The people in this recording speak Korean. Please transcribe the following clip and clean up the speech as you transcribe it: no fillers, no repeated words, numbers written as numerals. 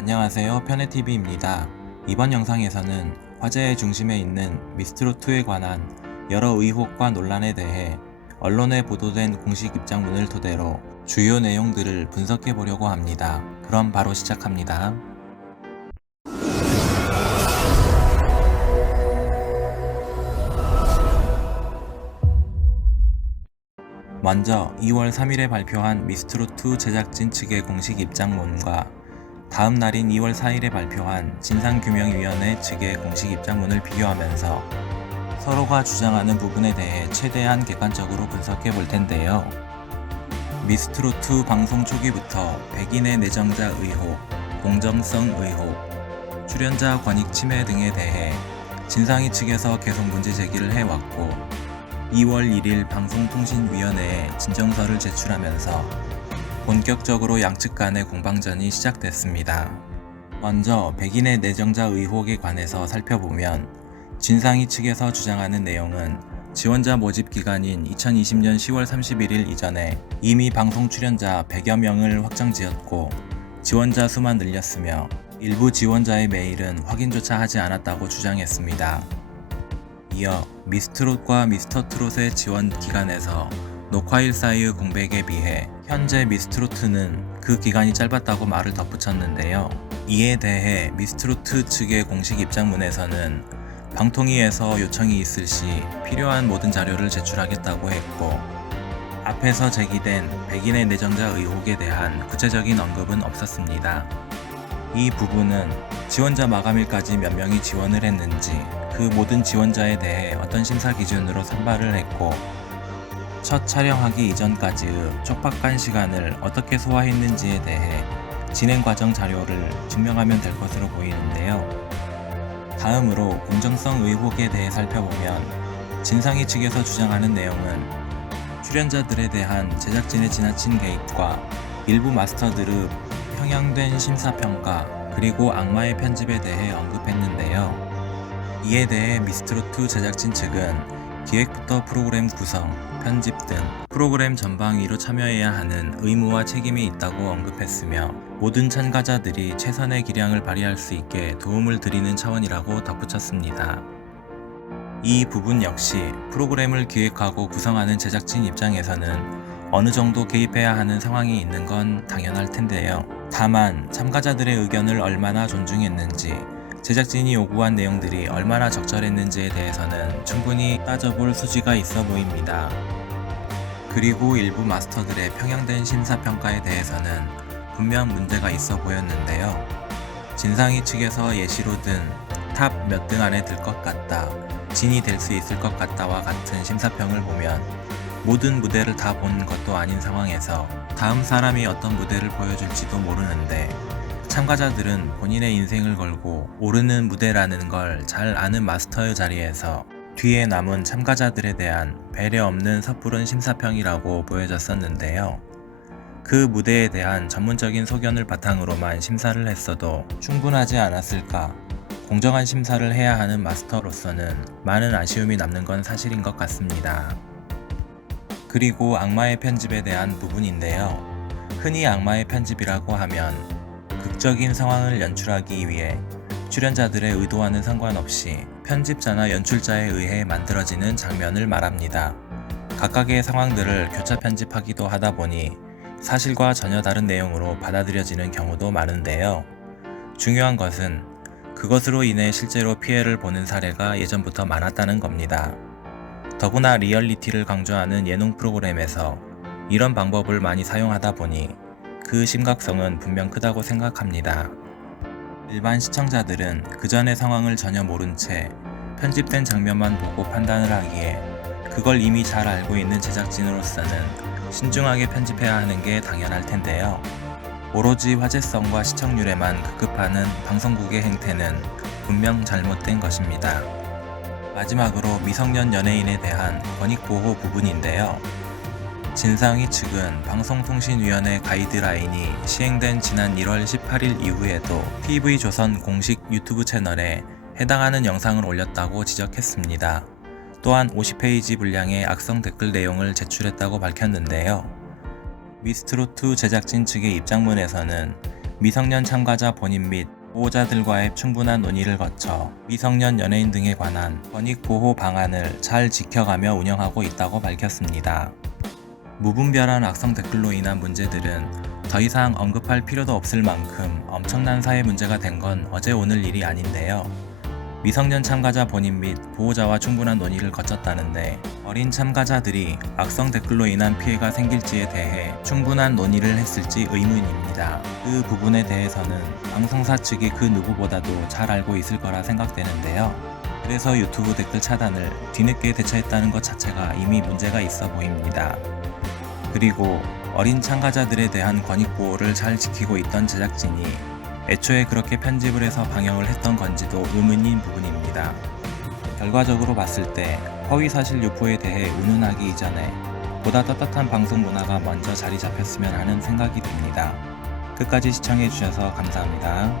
안녕하세요, 편의TV입니다. 이번 영상에서는 화제의 중심에 있는 미스트롯2에 관한 여러 의혹과 논란에 대해 언론에 보도된 공식 입장문을 토대로 주요 내용들을 분석해 보려고 합니다. 그럼 바로 시작합니다. 먼저 2월 3일에 발표한 미스트롯2 제작진 측의 공식 입장문과 다음 날인 2월 4일에 발표한 진상규명위원회 측의 공식 입장문을 비교하면서 서로가 주장하는 부분에 대해 최대한 객관적으로 분석해 볼 텐데요. 미스트롯2 방송 초기부터 백인의 내정자 의혹, 공정성 의혹, 출연자 권익 침해 등에 대해 진상위 측에서 계속 문제 제기를 해왔고 2월 1일 방송통신위원회에 진정서를 제출하면서 본격적으로 양측 간의 공방전이 시작됐습니다. 먼저 백인의 내정자 의혹에 관해서 살펴보면 진상위 측에서 주장하는 내용은 지원자 모집 기간인 2020년 10월 31일 이전에 이미 방송 출연자 100여 명을 확정지었고 지원자 수만 늘렸으며 일부 지원자의 메일은 확인조차 하지 않았다고 주장했습니다. 이어 미스트롯과 미스터트롯의 지원 기간에서 녹화일 사이의 공백에 비해 현재 미스트롯은 그 기간이 짧았다고 말을 덧붙였는데요. 이에 대해 미스트롯 측의 공식 입장문에서는 방통위에서 요청이 있을 시 필요한 모든 자료를 제출하겠다고 했고 앞에서 제기된 백인의 내정자 의혹에 대한 구체적인 언급은 없었습니다. 이 부분은 지원자 마감일까지 몇 명이 지원을 했는지 그 모든 지원자에 대해 어떤 심사 기준으로 선발을 했고 첫 촬영하기 이전까지의 촉박한 시간을 어떻게 소화했는지에 대해 진행 과정 자료를 증명하면 될 것으로 보이는데요. 다음으로 공정성 의혹에 대해 살펴보면 진상위 측에서 주장하는 내용은 출연자들에 대한 제작진의 지나친 개입과 일부 마스터들의 편향된 심사평가 그리고 악마의 편집에 대해 언급했는데요. 이에 대해 미스트롯2 제작진 측은 기획부터 프로그램 구성, 편집 등 프로그램 전방위로 참여해야 하는 의무와 책임이 있다고 언급했으며 모든 참가자들이 최선의 기량을 발휘할 수 있게 도움을 드리는 차원이라고 덧붙였습니다. 이 부분 역시 프로그램을 기획하고 구성하는 제작진 입장에서는 어느 정도 개입해야 하는 상황이 있는 건 당연할 텐데요. 다만 참가자들의 의견을 얼마나 존중했는지 제작진이 요구한 내용들이 얼마나 적절했는지에 대해서는 충분히 따져볼 소지가 있어 보입니다. 그리고 일부 마스터들의 편향된 심사평가에 대해서는 분명 문제가 있어 보였는데요. 진상위 측에서 예시로 든 탑 몇 등 안에 들 것 같다, 진이 될 수 있을 것 같다와 같은 심사평을 보면 모든 무대를 다 본 것도 아닌 상황에서 다음 사람이 어떤 무대를 보여줄지도 모르는데 참가자들은 본인의 인생을 걸고 오르는 무대라는 걸 잘 아는 마스터의 자리에서 뒤에 남은 참가자들에 대한 배려 없는 섣부른 심사평이라고 보여졌었는데요. 그 무대에 대한 전문적인 소견을 바탕으로만 심사를 했어도 충분하지 않았을까? 공정한 심사를 해야 하는 마스터로서는 많은 아쉬움이 남는 건 사실인 것 같습니다. 그리고 악마의 편집에 대한 부분인데요. 흔히 악마의 편집이라고 하면 극적인 상황을 연출하기 위해 출연자들의 의도와는 상관없이 편집자나 연출자에 의해 만들어지는 장면을 말합니다. 각각의 상황들을 교차 편집하기도 하다 보니 사실과 전혀 다른 내용으로 받아들여지는 경우도 많은데요. 중요한 것은 그것으로 인해 실제로 피해를 보는 사례가 예전부터 많았다는 겁니다. 더구나 리얼리티를 강조하는 예능 프로그램에서 이런 방법을 많이 사용하다 보니 그 심각성은 분명 크다고 생각합니다. 일반 시청자들은 그 전의 상황을 전혀 모른 채 편집된 장면만 보고 판단을 하기에 그걸 이미 잘 알고 있는 제작진으로서는 신중하게 편집해야 하는 게 당연할 텐데요. 오로지 화제성과 시청률에만 급급하는 방송국의 행태는 분명 잘못된 것입니다. 마지막으로 미성년 연예인에 대한 권익보호 부분인데요. 진상위 측은 방송통신위원회 가이드라인이 시행된 지난 1월 18일 이후에도 TV조선 공식 유튜브 채널에 해당하는 영상을 올렸다고 지적했습니다. 또한 50페이지 분량의 악성 댓글 내용을 제출했다고 밝혔는데요. 미스트롯2 제작진 측의 입장문에서는 미성년 참가자 본인 및 보호자들과의 충분한 논의를 거쳐 미성년 연예인 등에 관한 권익 보호 방안을 잘 지켜가며 운영하고 있다고 밝혔습니다. 무분별한 악성 댓글로 인한 문제들은 더 이상 언급할 필요도 없을 만큼 엄청난 사회 문제가 된 건 어제 오늘 일이 아닌데요. 미성년 참가자 본인 및 보호자와 충분한 논의를 거쳤다는데 어린 참가자들이 악성 댓글로 인한 피해가 생길지에 대해 충분한 논의를 했을지 의문입니다. 그 부분에 대해서는 방송사 측이 그 누구보다도 잘 알고 있을 거라 생각되는데요. 그래서 유튜브 댓글 차단을 뒤늦게 대처했다는 것 자체가 이미 문제가 있어 보입니다. 그리고 어린 참가자들에 대한 권익 보호를 잘 지키고 있던 제작진이 애초에 그렇게 편집을 해서 방영을 했던 건지도 의문인 부분입니다. 결과적으로 봤을 때 허위사실 유포에 대해 운운하기 이전에 보다 떳떳한 방송 문화가 먼저 자리 잡혔으면 하는 생각이 듭니다. 끝까지 시청해주셔서 감사합니다.